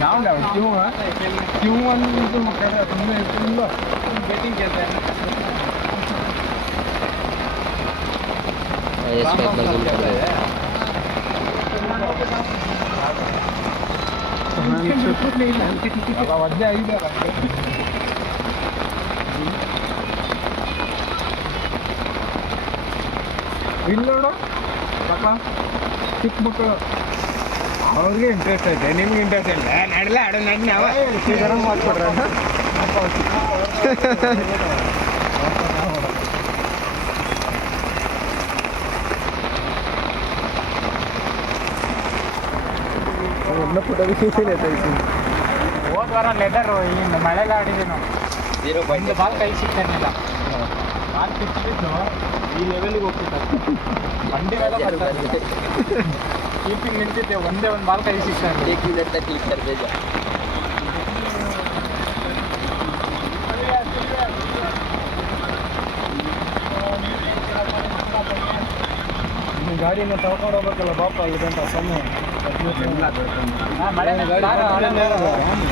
ಯಾವ ಕ್ಯೂ ಒಂದು ಸುಮ್ಮನೆ ಫುಲ್ಲು ಬೆಟ್ಟಿಂಗ್ ಕೆಲಸ ಒದ್ದೆ ಆಗಿದೆ ಇಲ್ಲಿ ನೋಡು ಪಾಪ ಚಿಕ್ಕ ಮಕ್ಕಳು ಅವ್ರಿಗೆ ಇಂಟ್ರೆಸ್ಟ್ ಐತೆ ನಿಮ್ಗೆ ಇಂಟ್ರೆಸ್ಟ್ ಇಲ್ಲ ನಡಲ ಆಡೋ ನಡಿ ನಾವು ಗರಂ ಮಾಡ್ಕೊಡ್ರ ಎಲ್ಲ ಫೋಟೋ ಹೋದ ವಾರ ಲೆದರ್ ಇನ್ನು ಮಳೆಲ್ಲ ಆಡಿದ್ವಿ ನಾವು ಒಂದು ಬಾಲ್ ಕೈ ಸಿಗ್ತಾನಿಲ್ಲ ಬಾಲ್ ಕಿಚ್ಚಿದ್ದು ಈ ಲೆವೆಲ್ಗೆ ಹೋಗ್ತಿದ್ದ ಬಂಡಿ ಮೇಲೆ ಕೀಪಿಂಗ್ ನಿಂತಿದ್ದೆ ಒಂದೇ ಒಂದು ಬಾಲ್ ಕೈ ಸಿಗ್ತಾರೆ ಗಾಡಿನ ತಗೊಂಡು ಹೋಗ್ಬೇಕಲ್ಲ ಬಾಪ ಅಲ್ಲಿ ಗಂಟ ಸಣ್ಣ ಮಳೆ